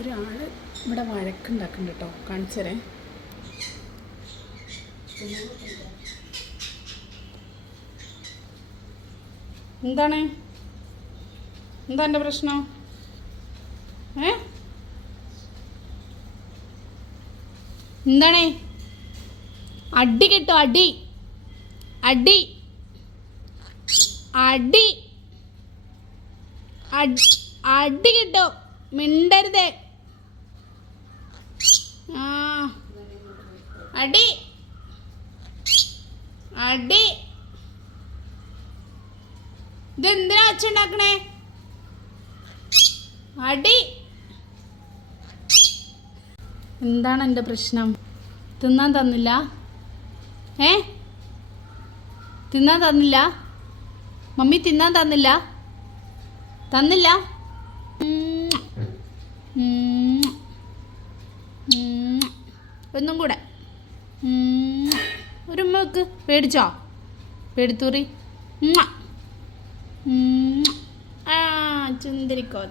ഒരാൾ ഇവിടെ വഴക്കുണ്ടാക്കുന്നുണ്ട് കേട്ടോ, കാണിച്ചരേ. എന്താണ് എന്താ എൻ്റെ പ്രശ്നം? എന്താണ്? അടി കിട്ടോ? അടി അടി അടി അടി കിട്ടോ? മിണ്ടരുതേ. ആ അടി അടി. ഇതെന്തിനാ അച്ഛണ്ടാക്കണേ? അടി. എന്താണ് എൻ്റെ പ്രശ്നം? തിന്നാൻ തന്നില്ല? തിന്നാൻ തന്നില്ല? മമ്മി തിന്നാൻ തന്നില്ല? തന്നില്ല? ഒന്നും കൂടെ ഒരു ഉമ്മക്ക്. പേടിച്ചോ? പേടിത്തൂറി. ആ ചുന്തിരിക്കോ.